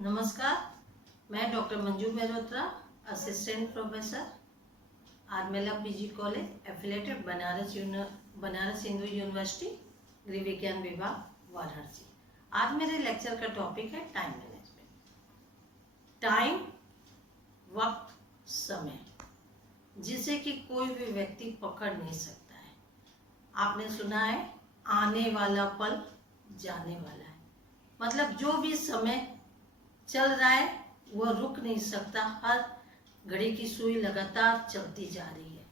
नमस्कार, मैं doctor Manju Mehrotra, assistant professor, Armela PG college affiliated Banaras Hindu university, गृह विज्ञान विभाग, वाराणसी। आज मेरे लेक्चर का टॉपिक है टाइम मैनेजमेंट। टाइम, वक्त, समय, जिसे कि कोई भी व्यक्ति पकड़ नहीं सकता है। आपने सुना है, आने वाला पल जाने वाला है। मतलब जो भी समय चल रहा है वह रुक नहीं सकता। हर घड़ी की सुई लगातार चलती जा रही है।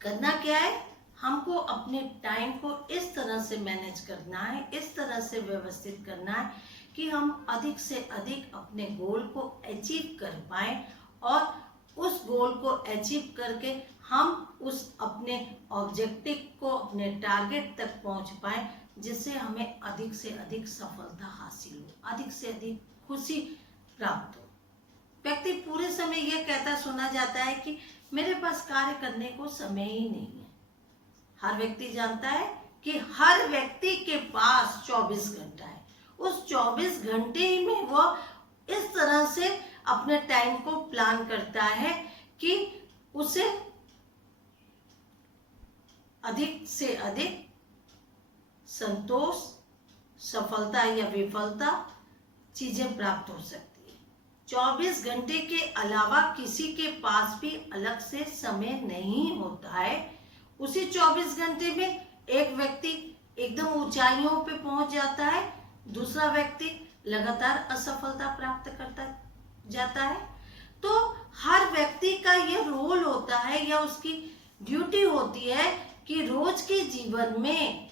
करना क्या है, हमको अपने टाइम को इस तरह से मैनेज करना है, इस तरह से व्यवस्थित करना है कि हम अधिक से अधिक अपने गोल को अचीव कर पाए और उस गोल को अचीव करके हम उस अपने ऑब्जेक्टिव को, अपने टारगेट तक पहुंच पाए, जिससे हमें अधिक से अधिक सफलता हासिल हो, अधिक से अधिक खुशी प्राप्त हो। व्यक्ति पूरे समय यह कहता सुना जाता है कि मेरे पास कार्य करने को समय ही नहीं है। हर व्यक्ति जानता है कि हर व्यक्ति के पास 24 घंटा है। उस 24 घंटे ही में वो इस तरह से अपने टाइम को प्लान करता है कि उसे अधिक से अधिक संतोष, सफलता या विफलता चीजें प्राप्त हो सकती है। 24 घंटे के अलावा किसी के पास भी अलग से समय नहीं होता है। उसी 24 घंटे में एक व्यक्ति एकदम ऊंचाइयों पे पहुंच जाता है, दूसरा व्यक्ति लगातार असफलता प्राप्त करता जाता है। तो हर व्यक्ति का यह रोल होता है या उसकी ड्यूटी होती है कि रोज के जीवन में,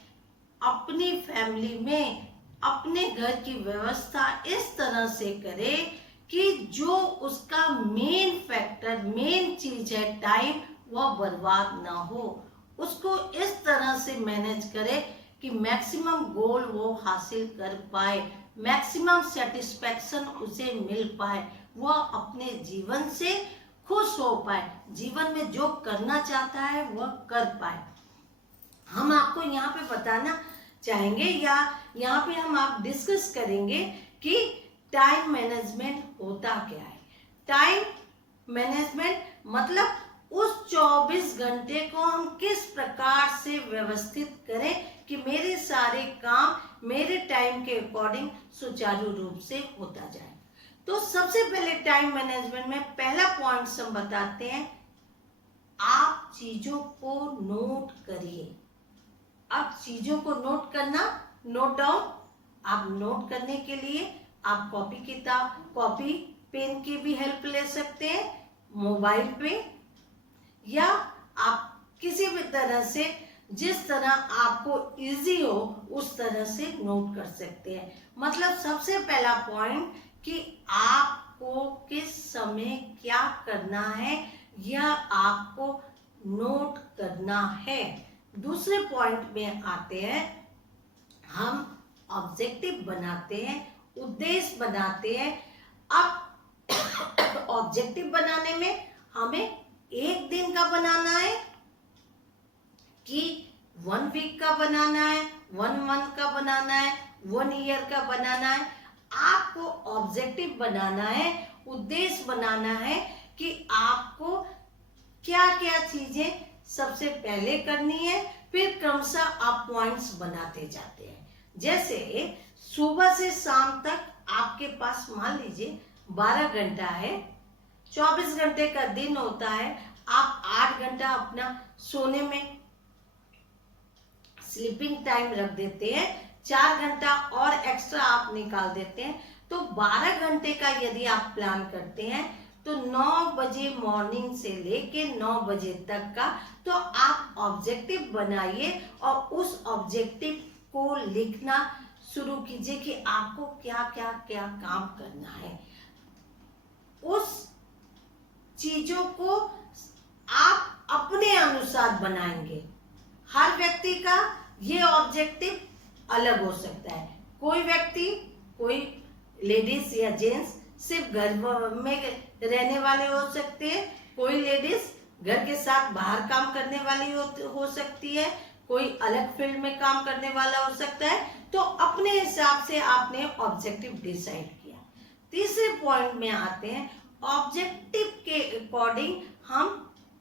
अपनी फैमिली में, अपने घर की व्यवस्था इस तरह से करे कि जो उसका मेन फैक्टर, मेन चीज है टाइम, वह बर्बाद ना हो। उसको इस तरह से मैनेज करे कि मैक्सिमम गोल वो हासिल कर पाए, मैक्सिमम सेटिस्फैक्शन उसे मिल पाए, वह अपने जीवन से खुश हो पाए, जीवन में जो करना चाहता है वह कर पाए। हम आपको यहाँ पे बताना चाहेंगे या यहाँ पे हम आप डिस्कस करेंगे कि टाइम मैनेजमेंट होता क्या है। टाइम मैनेजमेंट मतलब उस 24 घंटे को हम किस प्रकार से व्यवस्थित करें कि मेरे सारे काम मेरे टाइम के अकॉर्डिंग सुचारू रूप से होता जाए। तो सबसे पहले टाइम मैनेजमेंट में पहला पॉइंट हम बताते हैं, आप चीजों को नोट करिए। अब चीजों को नोट करना, नोट डाउन, आप नोट करने के लिए आप कॉपी पेन की भी हेल्प ले सकते हैं, मोबाइल पे, या आप किसी भी तरह से जिस तरह आपको इजी हो उस तरह से नोट कर सकते हैं। मतलब सबसे पहला पॉइंट कि आपको किस समय क्या करना है यह आपको नोट करना है। दूसरे पॉइंट में आते हैं, हम ऑब्जेक्टिव बनाते हैं, उद्देश्य बनाते हैं। अब ऑब्जेक्टिव बनाने में हमें एक दिन का बनाना है कि 1 वीक का बनाना है, 1 मंथ का बनाना है, 1 ईयर का बनाना है। आपको ऑब्जेक्टिव बनाना है, उद्देश्य बनाना है कि आपको क्या क्या चीजें सबसे पहले करनी है, फिर क्रमशः आप पॉइंट्स बनाते जाते हैं। जैसे सुबह से शाम तक आपके पास मान लीजिए 12 घंटा है, 24 घंटे का दिन होता है। आप 8 घंटा अपना सोने में स्लीपिंग टाइम रख देते हैं, 4 घंटा और एक्स्ट्रा आप निकाल देते हैं, तो 12 घंटे का यदि आप प्लान करते हैं तो 9 बजे मॉर्निंग से लेके 9 बजे तक का तो आप ऑब्जेक्टिव बनाइए और उस ऑब्जेक्टिव को लिखना शुरू कीजिए कि आपको क्या क्या क्या काम करना है। उस चीजों को आप अपने अनुसार बनाएंगे। हर व्यक्ति का ये ऑब्जेक्टिव अलग हो सकता है। कोई व्यक्ति, कोई लेडीज या जेंट्स सिर्फ घर में रहने वाले हो सकते हैं, कोई लेडीज घर के साथ बाहर काम करने वाली हो सकती है, कोई अलग फील्ड में काम करने वाला हो सकता है। तो अपने हिसाब से आपने ऑब्जेक्टिव डिसाइड किया। तीसरे पॉइंट में आते हैं, ऑब्जेक्टिव के अकॉर्डिंग हम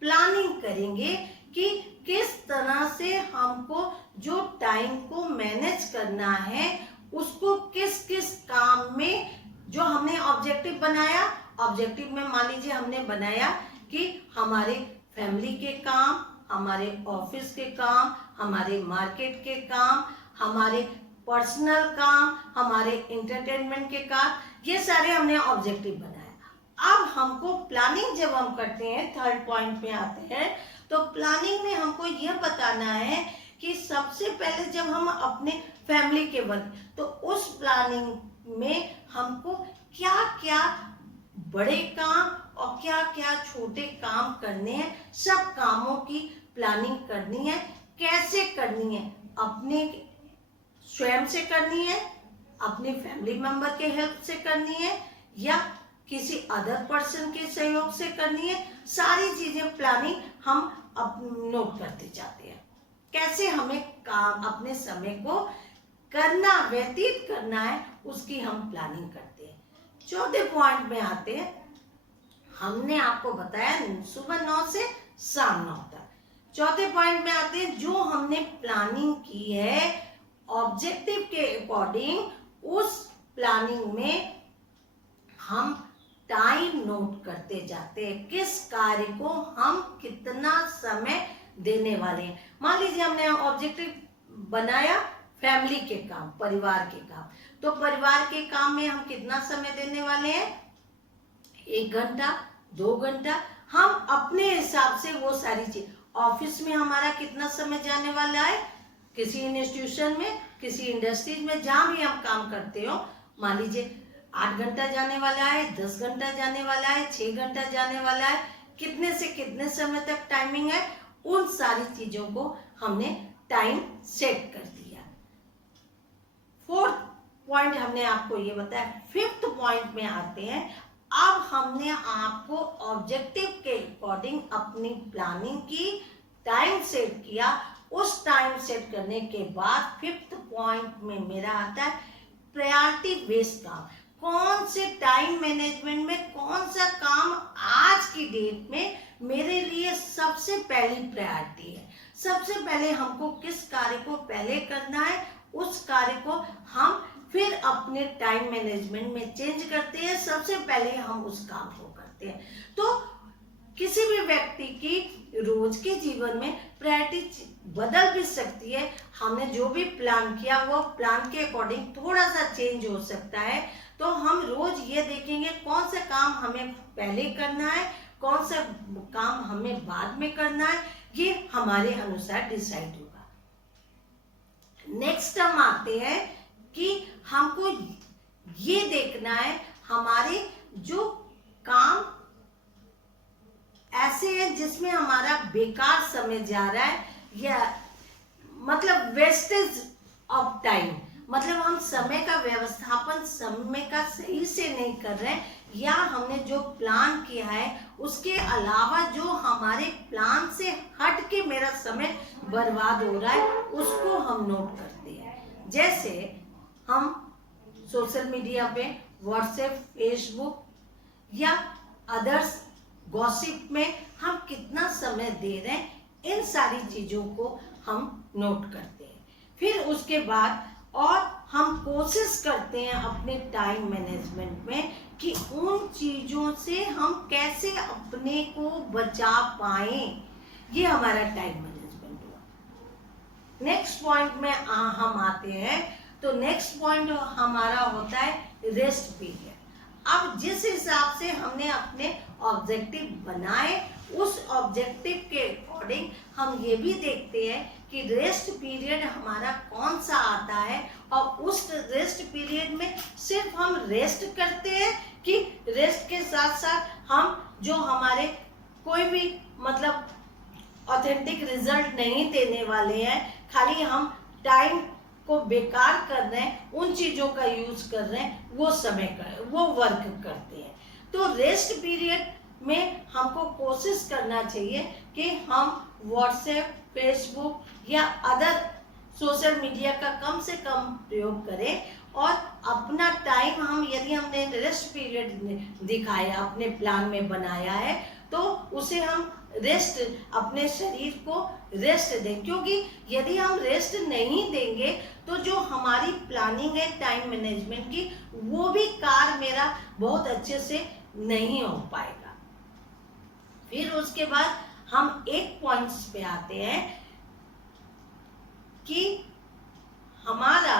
प्लानिंग करेंगे कि किस तरह से हमको जो टाइम को मैनेज करना है उसको किस किस काम में, जो हमने ऑब्जेक्टिव बनाया, ऑब्जेक्टिव में मान लीजिए हमने बनाया कि हमारे फैमिली के काम, हमारे ऑफिस के काम, हमारे मार्केट के काम, हमारे पर्सनल काम, हमारे एंटरटेनमेंट के काम, ये सारे हमने ऑब्जेक्टिव बनाया। अब हमको प्लानिंग जब हम करते हैं, थर्ड पॉइंट में आते हैं, तो प्लानिंग में हमको यह बताना है कि सबसे पहले जब हम अपने फैमिली के वर्क, तो उस प्लानिंग में हमको क्या क्या बड़े काम और क्या क्या छोटे काम करने हैं, सब कामों की प्लानिंग करनी है। कैसे करनी है? अपने स्वयं से करनी है, अपने फैमिली मेंबर के हेल्प से करनी है, या किसी अदर पर्सन के सहयोग से करनी है। सारी चीजें प्लानिंग हम नोट करते जाते हैं। कैसे हमें काम, अपने समय को करना, व्यतीत करना है, उसकी हम प्लानिंग करते हैं। चौथे पॉइंट में आते हैं, हमने आपको बताया सुबह 9 से शाम 9 तक। चौथे पॉइंट में आते हैं, जो हमने प्लानिंग की है ऑब्जेक्टिव के अकॉर्डिंग, उस प्लानिंग में हम टाइम नोट करते जाते हैं, किस कार्य को हम कितना समय देने वाले हैं। मान लीजिए हमने ऑब्जेक्टिव बनाया फैमिली के काम, परिवार के काम, तो परिवार के काम में हम कितना समय देने वाले हैं? 1 घंटा, 2 घंटा, हम अपने हिसाब से वो सारी चीज। ऑफिस में हमारा कितना समय जाने वाला है, किसी इंस्टीट्यूशन में, किसी इंडस्ट्रीज में, जहां भी हम काम करते हो, मान लीजिए 8 घंटा जाने वाला है, 10 घंटा जाने वाला है, 6 घंटा जाने वाला है, कितने से कितने समय तक टाइमिंग है, उन सारी चीजों को हमने टाइम सेट कर दिया। फोर्थ पॉइंट हमने आपको ये बताया। फिफ्थ पॉइंट में आते हैं, अब हमने आपको ऑब्जेक्टिव के अकॉर्डिंग अपनी प्लानिंग की, टाइम सेट किया। उस टाइम सेट करने के बाद फिफ्थ पॉइंट में मेरा आता है प्रायोरिटी बेस्ड काम। कौन से टाइम मैनेजमेंट में कौन सा काम आज की डेट में मेरे लिए सबसे पहली प्रायोरिटी है। सबसे पहले हमको किस कार्य को पहले करना है, उस कार्य को हम फिर अपने टाइम मैनेजमेंट में चेंज करते हैं। सबसे पहले हम उस काम को करते हैं। तो किसी भी व्यक्ति की रोज के जीवन में प्रायोरिटी बदल भी सकती है। हमने जो भी प्लान किया वो प्लान के अकॉर्डिंग थोड़ा सा चेंज हो सकता है। तो हम रोज ये देखेंगे कौन सा काम हमें पहले करना है, कौन सा काम हमें बाद में करना है, ये हमारे अनुसार डिसाइड होगा। नेक्स्ट हम आते हैं कि हमको ये देखना है हमारे जो काम ऐसे है जिसमें हमारा बेकार समय जा रहा है, या मतलब वेस्टेज ऑफ टाइम, मतलब हम समय का व्यवस्थापन समय का सही से नहीं कर रहे हैं, या हमने जो प्लान किया है उसके अलावा जो हमारे प्लान से हट के मेरा समय बर्बाद हो रहा है, उसको हम नोट करते हैं। जैसे हम सोशल मीडिया पे व्हाट्सएप, फेसबुक या अदर्स गॉसिप में हम कितना समय दे रहे हैं, इन सारी चीजों को हम नोट करते हैं। फिर उसके बाद और हम कोशिश करते हैं अपने टाइम मैनेजमेंट में कि उन चीजों से हम कैसे अपने को बचा पाए। ये हमारा टाइम मैनेजमेंट हुआ। नेक्स्ट पॉइंट में हम आते हैं, तो नेक्स्ट पॉइंट हमारा होता है रेस्ट पीरियड। अब जिस हिसाब से हमने अपने ऑब्जेक्टिव बनाए, उस ऑब्जेक्टिव के अकॉर्डिंग हम ये भी देखते हैं कि रेस्ट पीरियड हमारा कौन सा आता है, और उस रेस्ट पीरियड में सिर्फ हम रेस्ट करते हैं कि रेस्ट के साथ साथ हम जो हमारे कोई भी मतलब ऑथेंटिक रिजल्ट नहीं देने वाले हैं, खाली हम टाइम को बेकार कर रहे हैं, उन चीजों का यूज कर रहे हैं, वो वर्क करते हैं। तो रेस्ट पीरियड में हमको कोशिश करना चाहिए कि हम व्हाट्सएप, फेसबुक या अदर सोशल मीडिया का कम से कम प्रयोग करें, और अपना टाइम हम यदि हमने रेस्ट पीरियड दिखाया, अपने प्लान में बनाया है, तो उसे हम रेस्ट, अपने शरीर को रेस्ट दें, क्योंकि यदि हम रेस्ट नहीं देंगे तो जो हमारी प्लानिंग है टाइम मैनेजमेंट की, वो भी कार्य मेरा बहुत अच्छे से नहीं हो पाएगा। फिर उसके बाद हम एक पॉइंट्स पे आते हैं कि हमारा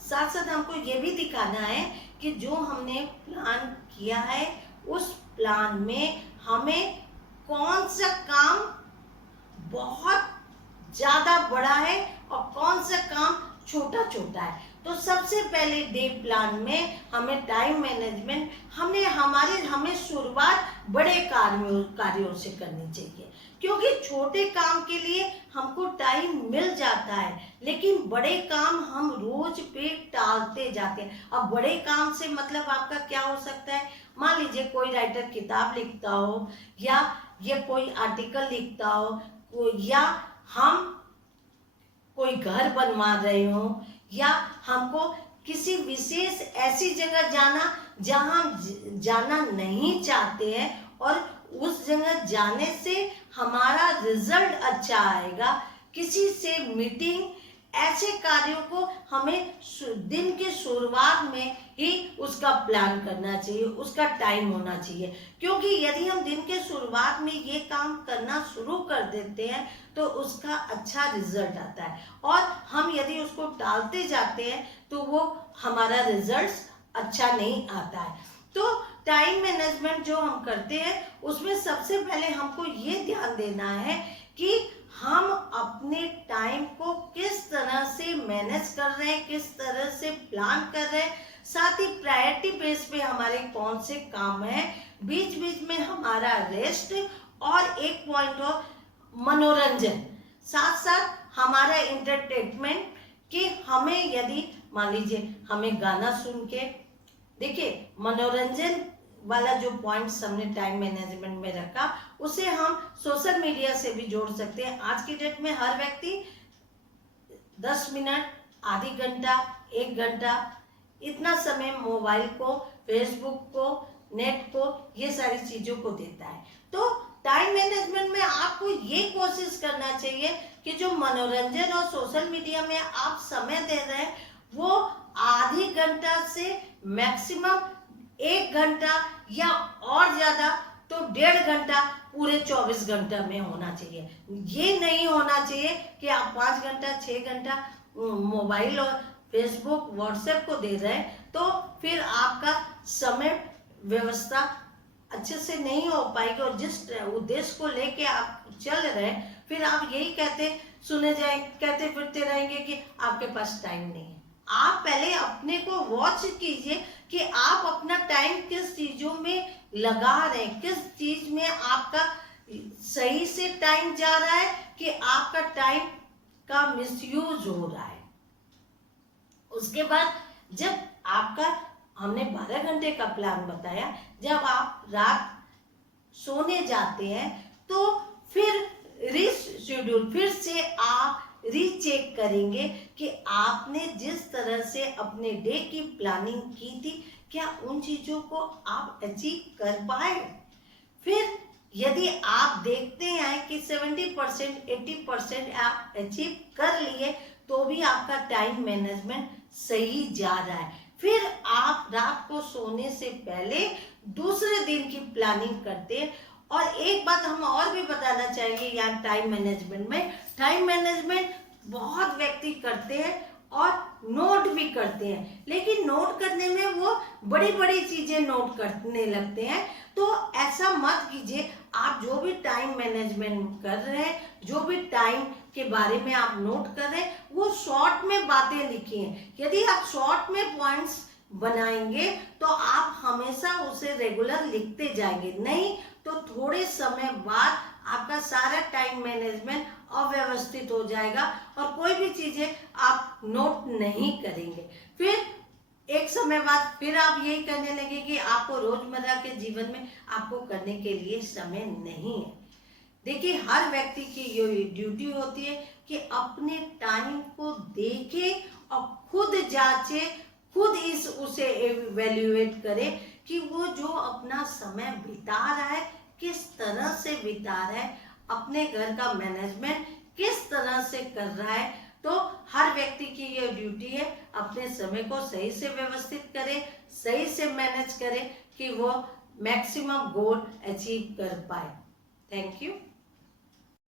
साथ साथ हमको ये भी दिखाना है कि जो हमने प्लान किया है उस प्लान में हमें कौन सा काम बहुत ज्यादा बड़ा है और कौन सा काम छोटा छोटा है। तो सबसे पहले डे प्लान में हमें टाइम मैनेजमेंट हमें शुरुआत बड़े कार्यों से करनी चाहिए, क्योंकि छोटे काम के लिए हमको टाइम मिल जाता है, लेकिन बड़े काम हम रोज पे टालते जाते हैं। अब बड़े काम से मतलब आपका क्या हो सकता है, मान लीजिए कोई राइटर किताब लिखता हो, या ये कोई आर्टिकल लिखता हो, या हम कोई घर बनवा रहे हो, या हमको किसी विशेष ऐसी जगह जाना जहां हम जाना नहीं चाहते हैं और उस जगह जाने से हमारा रिजल्ट अच्छा आएगा, किसी से मीटिंग, ऐसे कार्यों को हमें दिन के शुरुआत में ही उसका प्लान करना चाहिए, उसका टाइम होना चाहिए। क्योंकि यदि हम दिन के शुरुआत में ये काम करना शुरू कर देते हैं तो उसका अच्छा रिजल्ट आता है, और हम यदि उसको टालते जाते हैं तो वो हमारा रिजल्ट अच्छा नहीं आता है। तो टाइम मैनेजमेंट जो हम करते हैं उसमें सबसे पहले हमको ये ध्यान देना है कि हम अपने टाइम को किस तरह से मैनेज कर रहे हैं, किस तरह से प्लान कर रहे हैं, साथ ही प्रायोरिटी बेस पे हमारे कौन से काम हैं, बीच बीच में हमारा रेस्ट, और एक पॉइंट और मनोरंजन, साथ साथ हमारा एंटरटेनमेंट, कि हमें यदि मान लीजिए हमें गाना सुन के, देखिए मनोरंजन वाला जो पॉइंट्स हमने टाइम मैनेजमेंट में रखा उसे हम सोशल मीडिया से भी जोड़ सकते हैं। आज की डेट में हर व्यक्ति 10 मिनट, आधी घंटा, 1 घंटा इतना समय मोबाइल को, फेसबुक को, नेट को, ये सारी चीजों को देता है। तो टाइम मैनेजमेंट में आपको ये कोशिश करना चाहिए कि जो मनोरंजन और सोशल मीडिया में आप समय दे रहे हैं वो आधी घंटा से मैक्सिमम 1 घंटा, या और ज्यादा तो 1.5 घंटा पूरे 24 घंटा में होना चाहिए। ये नहीं होना चाहिए कि आप 5 घंटा 6 घंटा मोबाइल और फेसबुक व्हाट्सएप को दे रहे हैं, तो फिर आपका समय व्यवस्था अच्छे से नहीं हो पाएगी, और जिस उद्देश्य को लेके आप चल रहे हैं फिर आप यही कहते फिरते रहेंगे कि आपके पास टाइम नहीं है। आप पहले अपने को वॉच कीजिए कि आप अपना टाइम किस चीजों में लगा रहे हैं, किस चीज में आपका सही से टाइम जा रहा है कि आपका टाइम का मिसयूज हो रहा है। उसके बाद जब आपका, हमने 12 घंटे का प्लान बताया, जब आप रात सोने जाते हैं तो फिर रीशेड्यूल, फिर से आप रीचेक करेंगे कि आपने जिस तरह से अपने डे की प्लानिंग की थी क्या उन चीजों को आप अचीव कर पाए। फिर यदि आप देखते हैं कि 70% 80% आप अचीव कर लिए तो भी आपका टाइम मैनेजमेंट सही जा रहा है, फिर आप रात को सोने से पहले दूसरे दिन की प्लानिंग करते हैं। और एक बात हम और भी बताना चाहेंगे यहाँ टाइम मैनेजमेंट में, टाइम मैनेजमेंट बहुत व्यक्ति करते हैं और नोट भी करते हैं, लेकिन नोट करने में वो बड़ी बड़ी चीजें नोट करने लगते हैं। तो ऐसा मत कीजिए, आप जो भी टाइम मैनेजमेंट कर रहे हैं, जो भी टाइम के बारे में आप नोट कर रहे हैं, वो शॉर्ट में बातें लिखिए। यदि आप शॉर्ट में पॉइंट्स बनाएंगे तो आप हमेशा उसे रेगुलर लिखते जाएंगे, नहीं तो थोड़े समय बाद आपका सारा टाइम मैनेजमेंट अव्यवस्थित हो जाएगा और कोई भी चीजें आप नोट नहीं करेंगे। फिर एक समय बाद फिर आप यही करने लगे कि आपको रोजमर्रा के जीवन में आपको करने के लिए समय नहीं है। देखिए हर व्यक्ति की ये ड्यूटी होती है कि अपने टाइम को देखे और खुद जांचे, खुद उसे इवेल्युएट करे कि वो जो अपना समय बिता रहा है किस तरह से बिता रहा है, अपने घर का मैनेजमेंट किस तरह से कर रहा है। तो हर व्यक्ति की ये ड्यूटी है अपने समय को सही से व्यवस्थित करे, सही से मैनेज करे कि वो मैक्सिमम गोल अचीव कर पाए। Thank you.